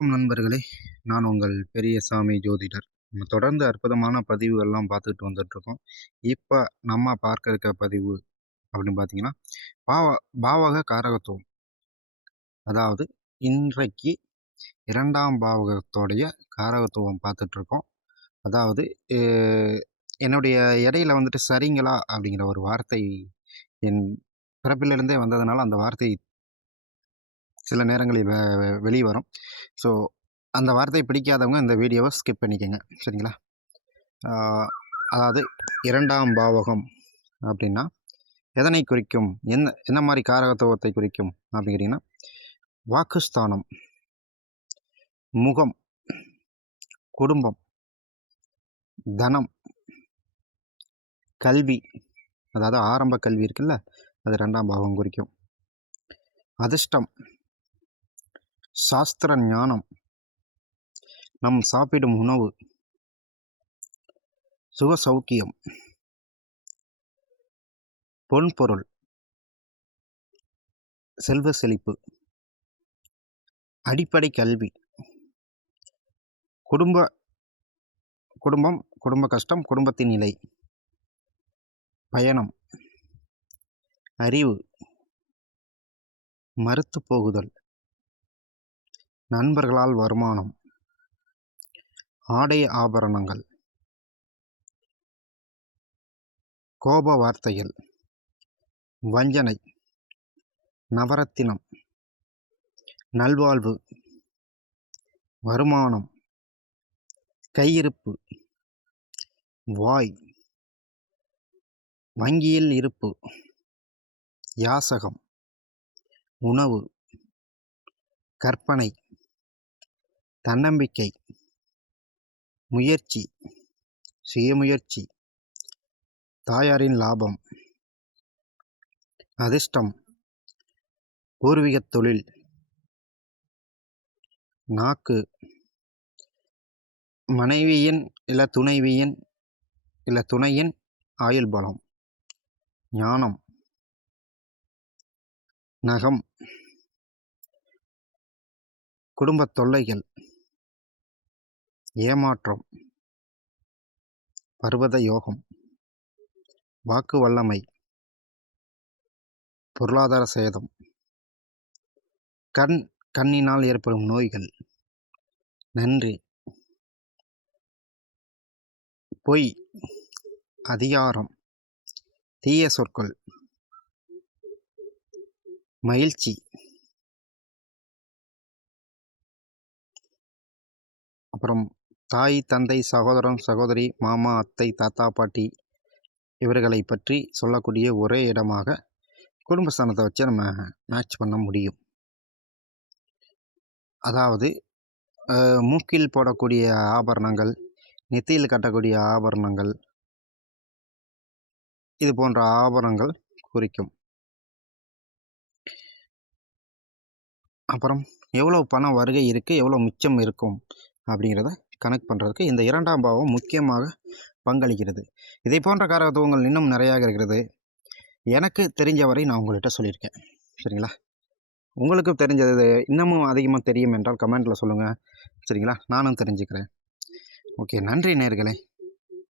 வணக்கம் நண்பர்களே, நான் உங்கள் பெரியசாமி ஜோதிடர். நம்ம தொடர்ந்து அற்புதமான பதிவுகள்லாம் பார்த்துட்டு வந்துட்டுருக்கோம். இப்போ நம்ம பார்க்க இருக்க பதிவு அப்படின்னு பார்த்தீங்கன்னா, பாவ பாவக காரகத்துவம். அதாவது இன்றைக்கு 2ஆம் பாவகத்தோடைய காரகத்துவம் பார்த்துட்ருக்கோம். அதாவது எ என்னுடைய இடையில வந்துட்டு சரிங்களா அப்படிங்கிற ஒரு வார்த்தை என் பிறப்பிலிருந்தே வந்ததுனால அந்த வார்த்தை சில நேரங்களில் வெளிய வரும். ஸோ அந்த வார்த்தை பிடிக்காதவங்க இந்த வீடியோவை ஸ்கிப் பண்ணிக்கங்க. சரிங்களா? அதாவது 2ஆம் பாவகம் அப்படின்னா எதனை குறிக்கும்? என்ன மாரி காரகத்துவத்தை குறிக்கும் அப்படின்னு கேட்டிங்கன்னா, வாக்குஸ்தானம், முகம், குடும்பம், தனம், கல்வி. அதாவது ஆரம்ப கல்வி இருக்குல்ல, அது 2ஆம் பாவகம் குறிக்கும். அதிர்ஷ்டம், சாஸ்திர ஞானம், நம் சாப்பிடும் உணவு, சுக சௌக்கியம், பொன்பொருள், செல்வ செழிப்பு, அடிப்படை கல்வி, குடும்பம், குடும்ப கஷ்டம், குடும்பத்தின் நிலை, பயணம், அறிவு, மறுத்து போகுதல், நண்பர்களால் வருமானம், ஆடை ஆபரணங்கள், கோப வார்த்தைகள், வஞ்சனை, நவரத்தினம், நல்வாழ்வு, வருமானம், கையிருப்பு, வாய், வங்கியில் இருப்பு, யாசகம், உணவு, கற்பனை, தன்னம்பிக்கை, முயற்சி, சுயமுயற்சி, தாயாரின் லாபம், அதிர்ஷ்டம், பூர்வீக தொழில், நாக்கு, மனைவியின் இல்லை துணைவியின் இல்லை துணையின் ஆயுள் பலம், ஞானம், நகம், குடும்பத் தொல்லைகள், ஏமாற்றம், பர்வத யோகம், வாக்கு வல்லமை, பொருளாதார சேதம், கண்ணினால் ஏற்படும் நோய்கள், நன்றி, பொய், அதிகாரம், தீய சொற்கள், மகிழ்ச்சி, அப்புறம் தாய், தந்தை, சகோதரன், சகோதரி, மாமா, அத்தை, தாத்தா, பாட்டி இவர்களை பற்றி சொல்லக்கூடிய ஒரே இடமாக குடும்பஸ்தானத்தை வச்சு நம்ம மேட்ச் பண்ண முடியும். அதாவது மூக்கில் போடக்கூடிய ஆபரணங்கள், நெத்தியில் கட்டக்கூடிய ஆபரணங்கள், இது போன்ற ஆபரணங்கள் குறிக்கும். அப்புறம் எவ்வளோ பண வருகை இருக்குது, எவ்வளோ மிச்சம் இருக்கும் அப்படிங்கிறத கனெக்ட் பண்ணுறதுக்கு இந்த 2ஆம் பாவம் முக்கியமாக பங்களிக்கிறது. இதை போன்ற காரகத்துவங்கள் இன்னும் நிறையாக இருக்கிறது. எனக்கு தெரிஞ்ச வரை நான் உங்கள்கிட்ட சொல்லியிருக்கேன். சரிங்களா? உங்களுக்கு தெரிஞ்சது இன்னமும் அதிகமாக தெரியும் என்றால் கமெண்ட்டில் சொல்லுங்கள். சரிங்களா? நானும் தெரிஞ்சுக்கிறேன். ஓகே, நன்றி நேயர்களே.